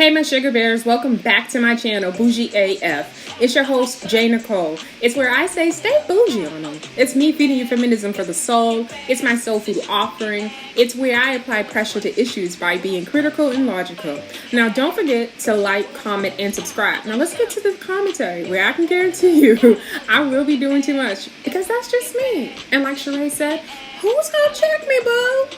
Hey, my sugar bears, welcome back to my channel, Bougie AF. It's your host, J Nicole. It's where I say stay bougie on them. It's me feeding you feminism for the soul. It's my soul food offering. It's where I apply pressure to issues by being critical and logical. Now, don't forget to like, comment, and subscribe. Now, let's get to the commentary where I can guarantee you I will be doing too much because that's just me. And like Sheree said, who's gonna check me, boo?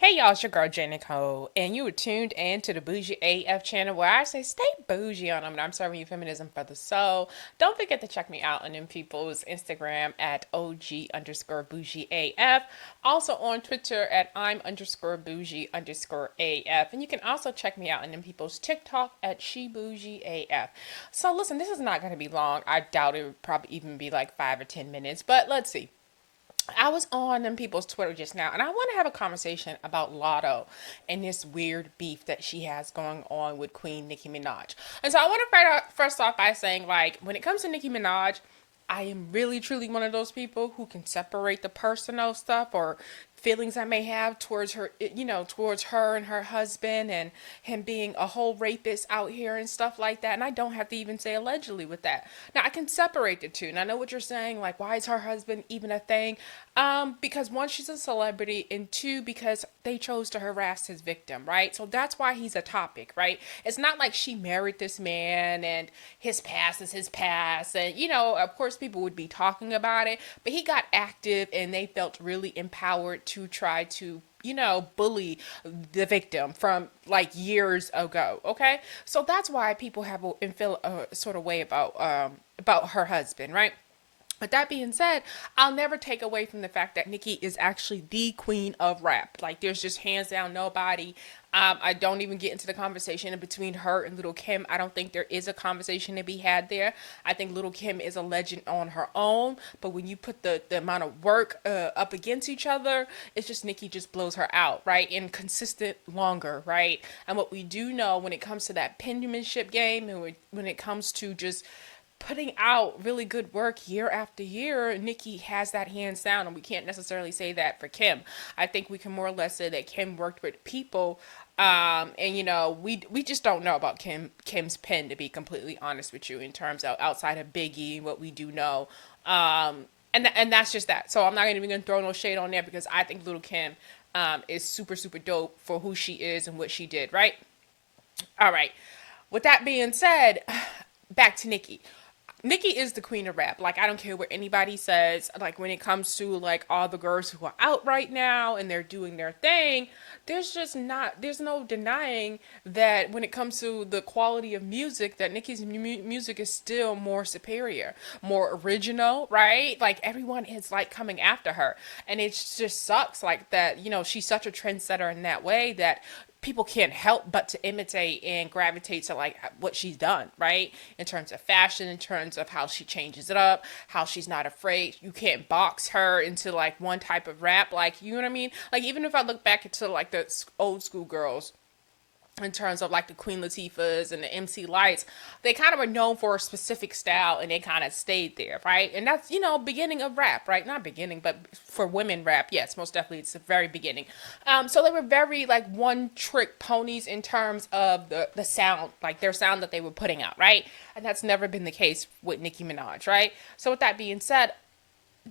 Hey y'all, it's your girl J Nicole, and you are tuned in to the Bougie AF channel where I say stay bougie on them, and I'm serving you feminism for the soul. Don't forget to check me out on them people's Instagram at OG_Bougie AF, also on Twitter at I'm_Bougie_AF, and you can also check me out on them people's TikTok at SheBougieAF. So listen, this is not going to be long. I doubt it would probably even be like 5 or 10 minutes, but let's see. I was on them people's Twitter just now, and I want to have a conversation about Latto and this weird beef that she has going on with Queen Nicki Minaj. And so I want to start out first off by saying, like, when it comes to Nicki Minaj, I am really truly one of those people who can separate the personal stuff or feelings I may have towards her, towards her and her husband and him being a whole rapist out here and stuff like that. And I don't have to even say allegedly with that. Now I can separate the two. And I know what you're saying, like, why is her husband even a thing? Because one, she's a celebrity, and two, because they chose to harass his victim, right? So that's why he's a topic, right? It's not like she married this man and his past is his past. And, of course people would be talking about it, but he got active and they felt really empowered to try to bully the victim from like years ago. Okay, so that's why people have and feel a sort of way about her husband, right? But that being said, I'll never take away from the fact that Nicki is actually the queen of rap. Like, there's just hands down nobody. I don't even get into the conversation between her and Little Kim. I don't think there is a conversation to be had there. I think Little Kim is a legend on her own. But when you put the amount of work up against each other, it's just Nicki just blows her out, right? And consistent longer, right? And what we do know when it comes to that penmanship game and when it comes to just putting out really good work year after year, Nicki has that hands down, and we can't necessarily say that for Kim. I think we can more or less say that Kim worked with people, and we just don't know about Kim's pen, to be completely honest with you, in terms of outside of Biggie, what we do know, and that's just that. So I'm not even gonna throw no shade on there because I think Little Kim is super super dope for who she is and what she did, right? All right. With that being said, back to Nicki. Nicki is the queen of rap. Like, I don't care what anybody says. Like, when it comes to like all the girls who are out right now and they're doing their thing, there's no denying that when it comes to the quality of music, that Nicki's music is still more superior, more original, right? Like, everyone is like coming after her, and it just sucks like that. She's such a trendsetter in that way that people can't help but to imitate and gravitate to like what she's done, right? In terms of fashion, in terms of how she changes it up, how she's not afraid. You can't box her into like one type of rap, like, you know what I mean? Like, even if I look back into like the old school girls, in terms of like the Queen Latifahs and the MC Lights, they kind of were known for a specific style and they kind of stayed there, right? And that's, beginning of rap, right? Not beginning, but for women rap, yes, most definitely it's the very beginning. So they were very like one trick ponies in terms of the sound, like their sound that they were putting out, right? And that's never been the case with Nicki Minaj, right? So with that being said,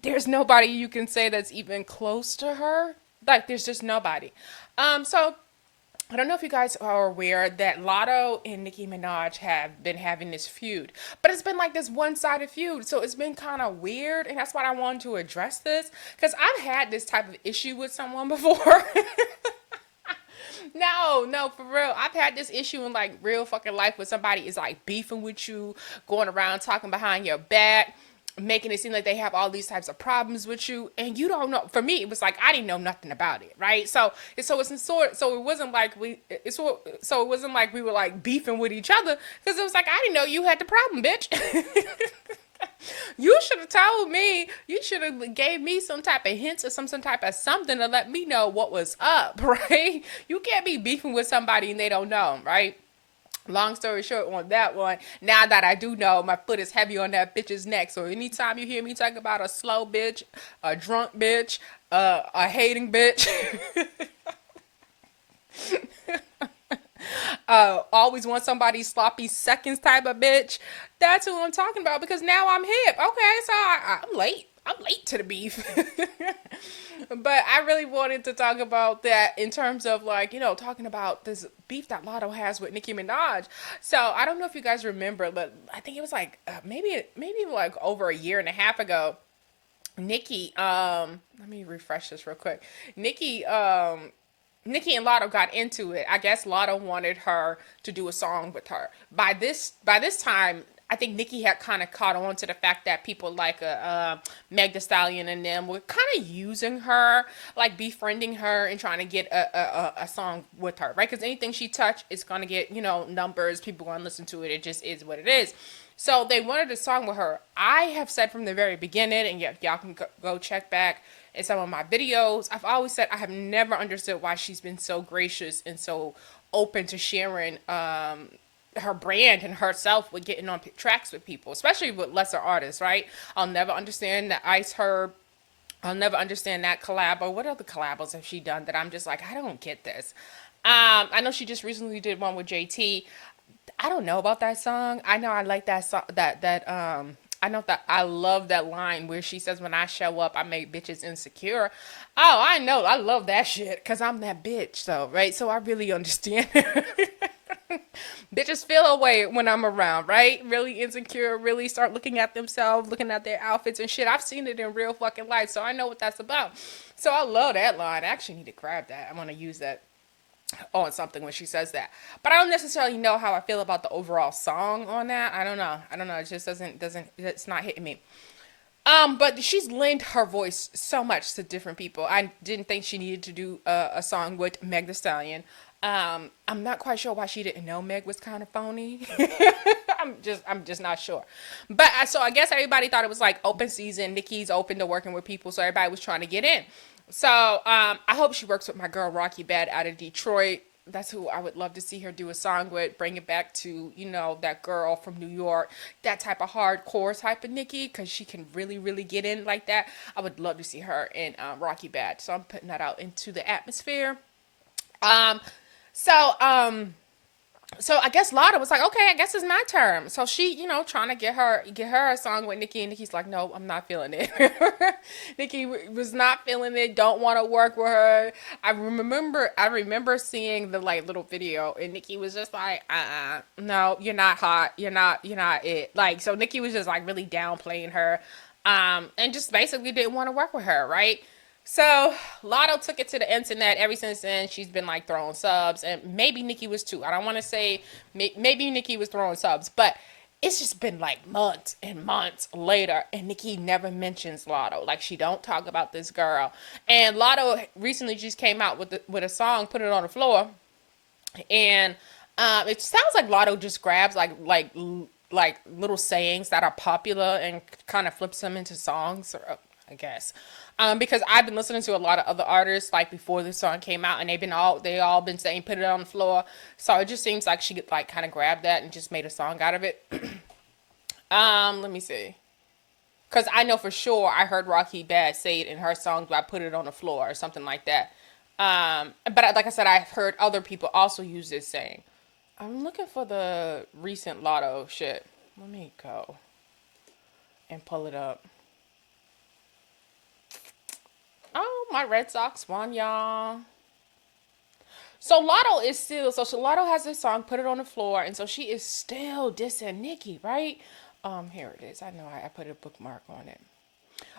there's nobody you can say that's even close to her. Like, there's just nobody. So I don't know if you guys are aware that Latto and Nicki Minaj have been having this feud, but it's been like this one-sided feud, so it's been kind of weird, and that's why I wanted to address this, because I've had this type of issue with someone before. No, for real. I've had this issue in like real fucking life where somebody is like beefing with you, going around talking behind your back, making it seem like they have all these types of problems with you, and you don't know. For me, it was like I didn't know nothing about it, right? So it wasn't like it wasn't like we were like beefing with each other, because it was like I didn't know you had the problem, bitch. You should have told me. You should have gave me some type of hints or some type of something to let me know what was up, right? You can't be beefing with somebody and they don't know, right? Long story short on that one, now that I do know, my foot is heavy on that bitch's neck. So anytime you hear me talk about a slow bitch, a drunk bitch, a hating bitch, Always want somebody sloppy seconds type of bitch. That's who I'm talking about because now I'm hip. Okay, so I'm late. I'm late to the beef. But I really wanted to talk about that in terms of like, talking about this beef that Latto has with Nicki Minaj. So I don't know if you guys remember, but I think it was like maybe like over a year and a half ago. Nicki, let me refresh this real quick. Nicki and Latto got into it. I guess Latto wanted her to do a song with her. By this time, I think Nicki had kind of caught on to the fact that people like Meg Thee Stallion and them were kind of using her, like befriending her and trying to get a song with her, right? Because anything she touched is gonna get numbers. People gonna listen to it. It just is what it is. So they wanted a song with her. I have said from the very beginning, and y'all can go check back in some of my videos. I've always said I have never understood why she's been so gracious and so open to sharing her brand and herself with getting on tracks with people, especially with lesser artists, right? I'll never understand the Ice Herb. I'll never understand that collab. Or what other collabs have she done that I'm just like, I don't get this. I know she just recently did one with JT. I don't know about that song. I know I like that song. I know that I love that line where she says, "When I show up, I make bitches insecure." Oh, I know. I love that shit because I'm that bitch. So right. So I really understand. Bitches feel away when I'm around, right? Really insecure, really start looking at themselves, looking at their outfits and shit. I've seen it in real fucking life, so I know what that's about. So I love that line. I actually need to grab that. I want to use that on something when she says that. But I don't necessarily know how I feel about the overall song on that. I don't know. It just doesn't it's not hitting me. But she's lent her voice so much to different people. I didn't think she needed to do a song with Meg Thee Stallion. I'm not quite sure why she didn't know Meg was kind of phony. I'm just not sure. But so I guess everybody thought it was like open season. Nicki's open to working with people, so everybody was trying to get in. So I hope she works with my girl Rocky Bad out of Detroit. That's who I would love to see her do a song with. Bring it back to that girl from New York, that type of hardcore type of Nicki, because she can really really get in like that. I would love to see her in Rocky Bad. So I'm putting that out into the atmosphere. Um, so, so I guess Latto was like, okay, I guess it's my turn. So she, trying to get her a song with Nicki, and Nicki's like, no, I'm not feeling it. Nicki was not feeling it. Don't want to work with her. I remember seeing the like little video, and Nicki was just like, no, you're not hot. You're not it. Like, so Nicki was just like really downplaying her, and just basically didn't want to work with her, right? So Latto took it to the internet. Ever since then, she's been like throwing subs, and maybe Nicki was too. I don't want to say maybe Nicki was throwing subs, but it's just been like months and months later, and Nicki never mentions Latto. Like she don't talk about this girl. And Latto recently just came out with a song, "Put It on the Floor," and it sounds like Latto just grabs like little sayings that are popular and kind of flips them into songs, or, I guess. Because I've been listening to a lot of other artists like before this song came out, and they all been saying "put it on the floor." So it just seems like she like kind of grabbed that and just made a song out of it. Let me see, because I know for sure I heard Rocky Bad say it in her songs, "I put it on the floor" or something like that. But like I said, I've heard other people also use this saying. I'm looking for the recent Latto shit. Let me go and pull it up. Oh, my Red Sox won, y'all. So Latto has this song, "Put It on the Floor," and so she is still dissing Nicki, right? Here it is. I know I put a bookmark on it.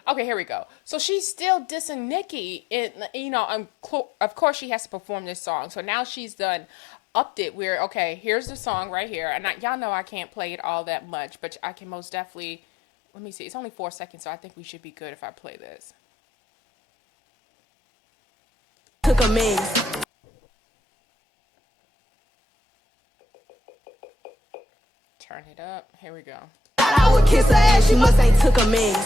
Okay, here we go. So she's still dissing Nicki, and of course she has to perform this song. So now she's done upped it where, okay, here's the song right here, and y'all know I can't play it all that much, but I can most definitely. Let me see. It's only 4 seconds, so I think we should be good if I play this. Took a minute. Turn it up. Here we go. Thought I would kiss her ass, she must ain't took a minute.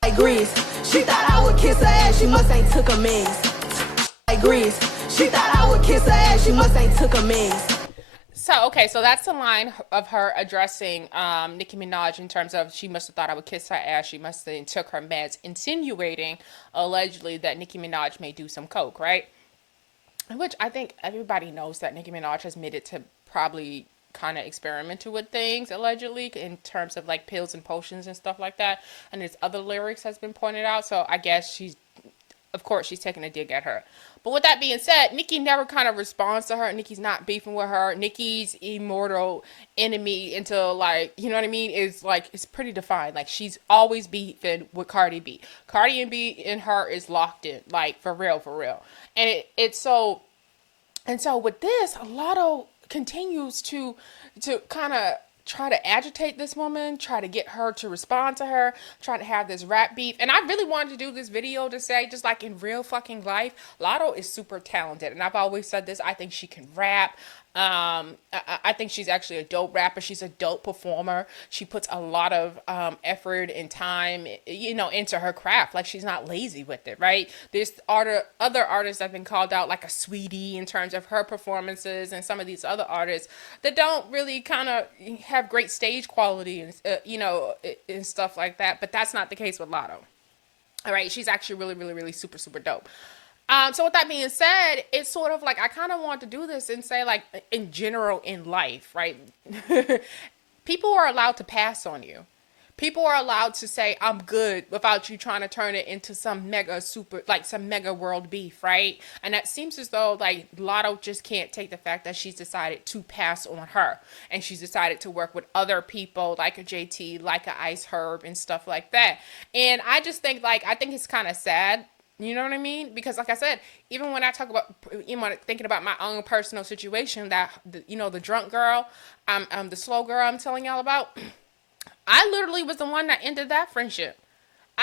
Like grease. She thought I would kiss her ass, she must ain't took a minute. Like grease. She thought I would kiss her ass, she must ain't took a minute. So, okay, so that's the line of her addressing Nicki Minaj in terms of she must have thought I would kiss her ass. She must have took her meds, insinuating, allegedly, that Nicki Minaj may do some coke, right? which I think everybody knows that Nicki Minaj has admitted to probably kind of experimental with things allegedly in terms of like pills and potions and stuff like that, and there's other lyrics has been pointed out, so I guess she's, of course, she's taking a dig at her. But with that being said, Nicki never kind of responds to her. Nicki's not beefing with her. Nicki's immortal enemy until, like, you know what I mean, is like, it's pretty defined. Like, she's always beefing with Cardi B. Cardi and B and her is locked in, like, for real, for real. And it's so, and so with this, Latto continues to kind of try to agitate this woman, try to get her to respond to her, try to have this rap beef. And I really wanted to do this video to say, just like in real fucking life, Latto is super talented. And I've always said this, I think she can rap. I think she's actually a dope rapper. She's a dope performer. She puts a lot of effort and time, you know, into her craft. Like, she's not lazy with it, right? There's other artists that have been called out, like a Sweetie, in terms of her performances, and some of these other artists that don't really kind of have great stage quality and you know, and stuff like that. But that's not the case with Latto. All right, she's actually really, really, really super, super dope. So with that being said, it's sort of like I kind of want to do this and say, like, in general in life, right? People are allowed to pass on you. People are allowed to say, I'm good, without you trying to turn it into some mega super, like some mega world beef, right? And that seems as though, like, Latto just can't take the fact that she's decided to pass on her. And she's decided to work with other people, like a JT, like a Ice Herb, and stuff like that. And I just think, like, I think it's kind of sad. You know what I mean? Because, like I said, even when I talk about, you know, thinking about my own personal situation, that, you know, the drunk girl, the slow girl I'm telling y'all about, I literally was the one that ended that friendship.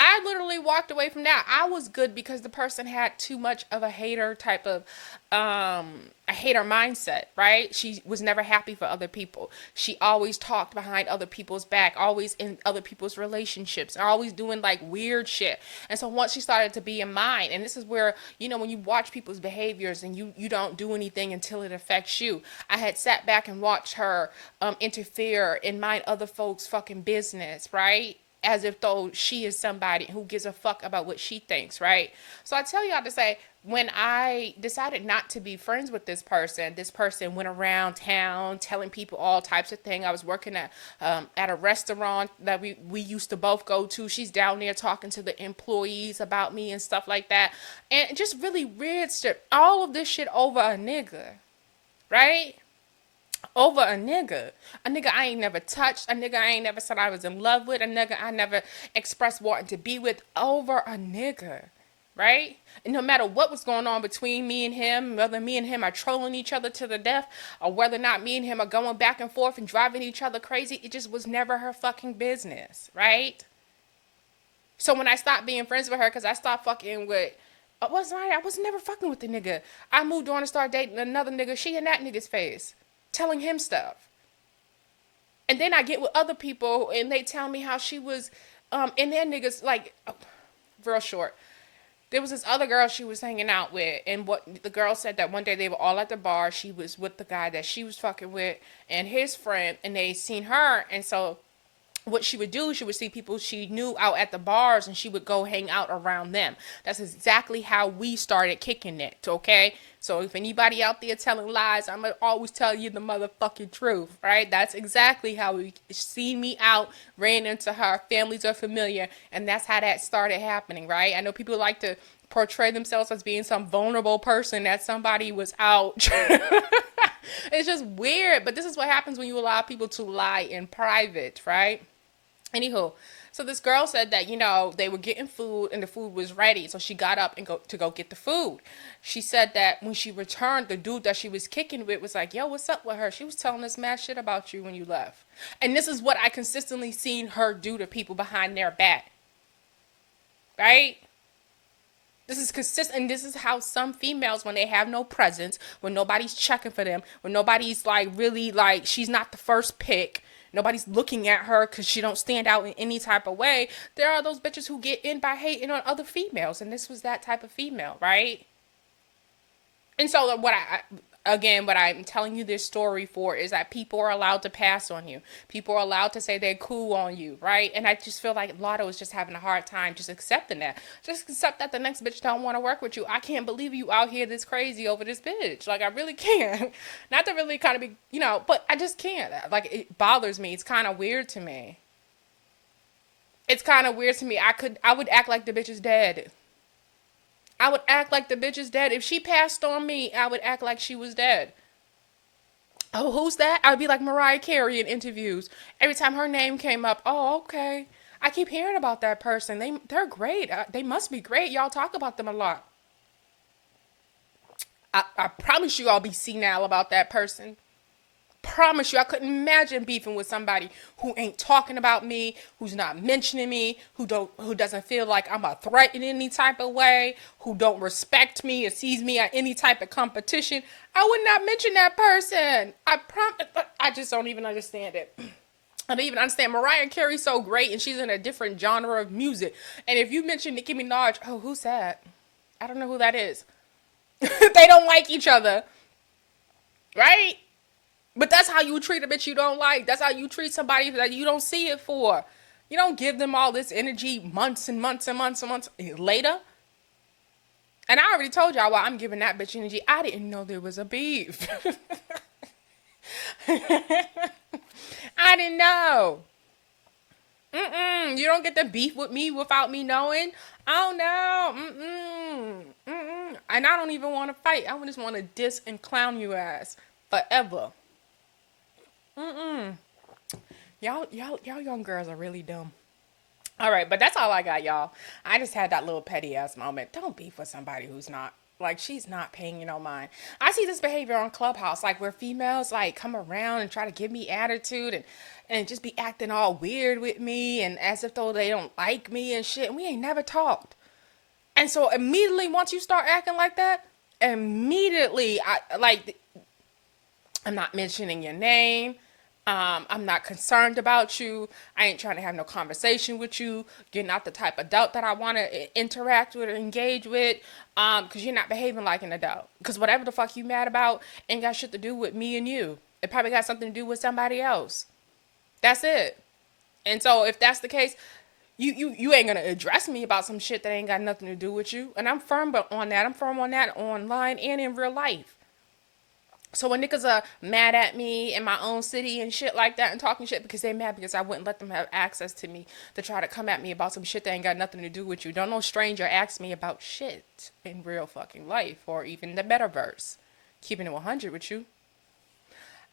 I literally walked away from that. I was good because the person had too much of a hater type of, a hater mindset, right? She was never happy for other people. She always talked behind other people's back, always in other people's relationships, always doing like weird shit. And so once she started to be in mine, and this is where, you know, when you watch people's behaviors and you don't do anything until it affects you. I had sat back and watched her interfere in mind other folks' fucking business, right? As if though she is somebody who gives a fuck about what she thinks, right? So I tell y'all to say, when I decided not to be friends with this person went around town telling people all types of things. I was working at a restaurant that we used to both go to. She's down there talking to the employees about me and stuff like that. And just really weird shit. All of this shit over a nigga, right? Over a nigga. A nigga I ain't never touched. A nigga I ain't never said I was in love with. A nigga I never expressed wanting to be with. Over a nigga. Right? And no matter what was going on between me and him, whether me and him are trolling each other to the death, or whether or not me and him are going back and forth and driving each other crazy, it just was never her fucking business. Right? So when I stopped being friends with her, because I stopped fucking with, I was never fucking with the nigga. I moved on and started dating another nigga. She in that nigga's face, telling him stuff. And then I get with other people and they tell me how she was and their niggas, like, real short. There was this other girl she was hanging out with, and what the girl said that one day they were all at the bar. She was with the guy that she was fucking with and his friend, and they seen her. And so what she would do, she would see people she knew out at the bars, and she would go hang out around them. That's exactly how we started kicking it, okay? So if anybody out there telling lies, I'm going to always tell you the motherfucking truth, right? That's exactly how we seen me out, ran into her, families are familiar, and that's how that started happening, right? I know people like to portray themselves as being some vulnerable person that somebody was out. It's just weird, but this is what happens when you allow people to lie in private, right? Anywho, so this girl said that, you know, they were getting food and the food was ready. So she got up and go get the food. She said that when she returned, the dude that she was kicking with was like, yo, what's up with her? She was telling us mad shit about you when you left. And this is what I consistently seen her do to people behind their back. Right? This is consistent, and this is how some females, when they have no presence, when nobody's checking for them, when nobody's like really like, she's not the first pick, nobody's looking at her because she don't stand out in any type of way, there are those bitches who get in by hating on other females, and this was that type of female, right? And so what again, what I'm telling you this story for is that people are allowed to pass on you. People are allowed to say they're cool on you, right? And I just feel like Latto is just having a hard time just accepting that. Just accept that the next bitch don't want to work with you. I can't believe you out here this crazy over this bitch. Like, I really can't. Not to really kind of be, but I just can't. Like, it bothers me. It's kind of weird to me. It's kind of weird to me. I would act like the bitch is dead. I would act like the bitch is dead. If she passed on me, I would act like she was dead. Oh, who's that? I would be like Mariah Carey in interviews. Every time her name came up, oh, okay. I keep hearing about that person. They're great. They must be great. Y'all talk about them a lot. I promise you I'll be senile about that person. Promise you, I couldn't imagine beefing with somebody who ain't talking about me, who's not mentioning me, who doesn't feel like I'm a threat in any type of way, who don't respect me or sees me at any type of competition. I would not mention that person. I just don't even understand it. I don't even understand. Mariah Carey's so great, and she's in a different genre of music. And if you mention Nicki Minaj, oh, who's that? I don't know who that is. They don't like each other, right? But that's how you treat a bitch you don't like. That's how you treat somebody that you don't see it for. You don't give them all this energy months and months and months and months later. And I already told y'all why I'm giving that bitch energy. I didn't know there was a beef. I didn't know. You don't get to beef with me without me knowing. Oh no. And I don't even want to fight. I just want to diss and clown you ass forever. Y'all young girls are really dumb. All right, but that's all I got, y'all. I just had that little petty ass moment. Don't beef with somebody who's not, like, she's not paying you no mind. I see this behavior on Clubhouse, like, where females, like, come around and try to give me attitude and just be acting all weird with me and as if though they don't like me and shit. And we ain't never talked. And so immediately, once you start acting like that, immediately, I'm not mentioning your name. I'm not concerned about you. I ain't trying to have no conversation with you. You're not the type of adult that I want to interact with or engage with. Because you're not behaving like an adult. Because whatever the fuck you mad about ain't got shit to do with me and you. It probably got something to do with somebody else. That's it. And so if that's the case, you ain't gonna address me about some shit that ain't got nothing to do with you. And I'm firm on that. I'm firm on that online and in real life. So when niggas are mad at me in my own city and shit like that and talking shit because they mad because I wouldn't let them have access to me to try to come at me about some shit that ain't got nothing to do with you. Don't no stranger ask me about shit in real fucking life or even the metaverse. Keeping it 100 with you.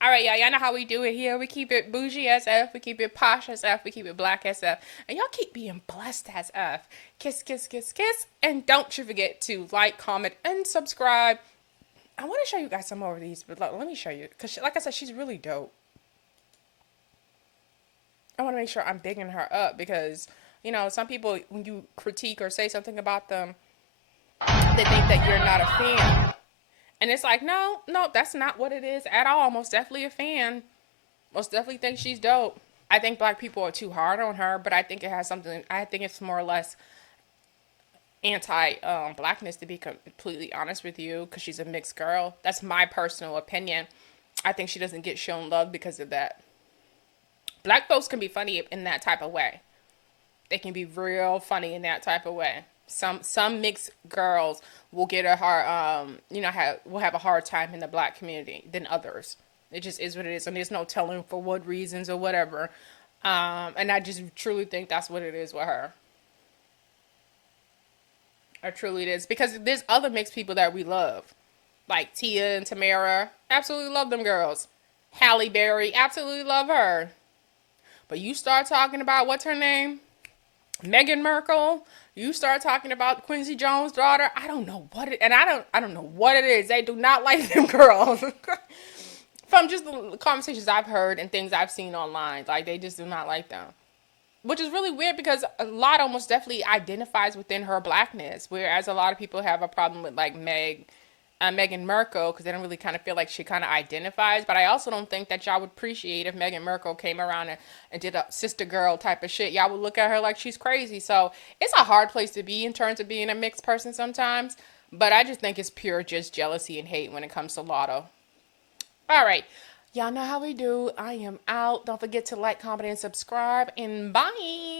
All right, y'all know how we do it here. We keep it bougie SF, we keep it posh SF, we keep it black SF, and y'all keep being blessed as F. Kiss, kiss, kiss, kiss, and don't you forget to like, comment, and subscribe. I want to show you guys some more of these, but let me show you. Because, like I said, she's really dope. I want to make sure I'm bigging her up because, some people, when you critique or say something about them, they think that you're not a fan. And it's like, no, that's not what it is at all. Most definitely a fan. Most definitely think she's dope. I think black people are too hard on her, but I think it has something, I think it's more or less anti-blackness, to be completely honest with you, because she's a mixed girl. That's my personal opinion. I think she doesn't get shown love because of that. Black folks can be funny in that type of way. They can be real funny in that type of way. Some mixed girls will get a hard, will have a hard time in the black community than others. It just is what it is, and there's no telling for what reasons or whatever. And I just truly think that's what it is with her. Or truly it is. Because there's other mixed people that we love. Like Tia and Tamara. Absolutely love them girls. Halle Berry. Absolutely love her. But you start talking about, what's her name? Meghan Markle. You start talking about Quincy Jones' daughter. I don't know what it, and I don't know what it is. They do not like them girls. From just the conversations I've heard and things I've seen online. Like, they just do not like them. Which is really weird because a lot almost definitely identifies within her blackness. Whereas a lot of people have a problem with, like, Meghan Markle because they don't really kind of feel like she kind of identifies. But I also don't think that y'all would appreciate if Meghan Markle came around and did a sister girl type of shit. Y'all would look at her like she's crazy. So it's a hard place to be in terms of being a mixed person sometimes. But I just think it's pure just jealousy and hate when it comes to Latto. All right. Y'all know how we do. I am out. Don't forget to like, comment, and subscribe. And bye.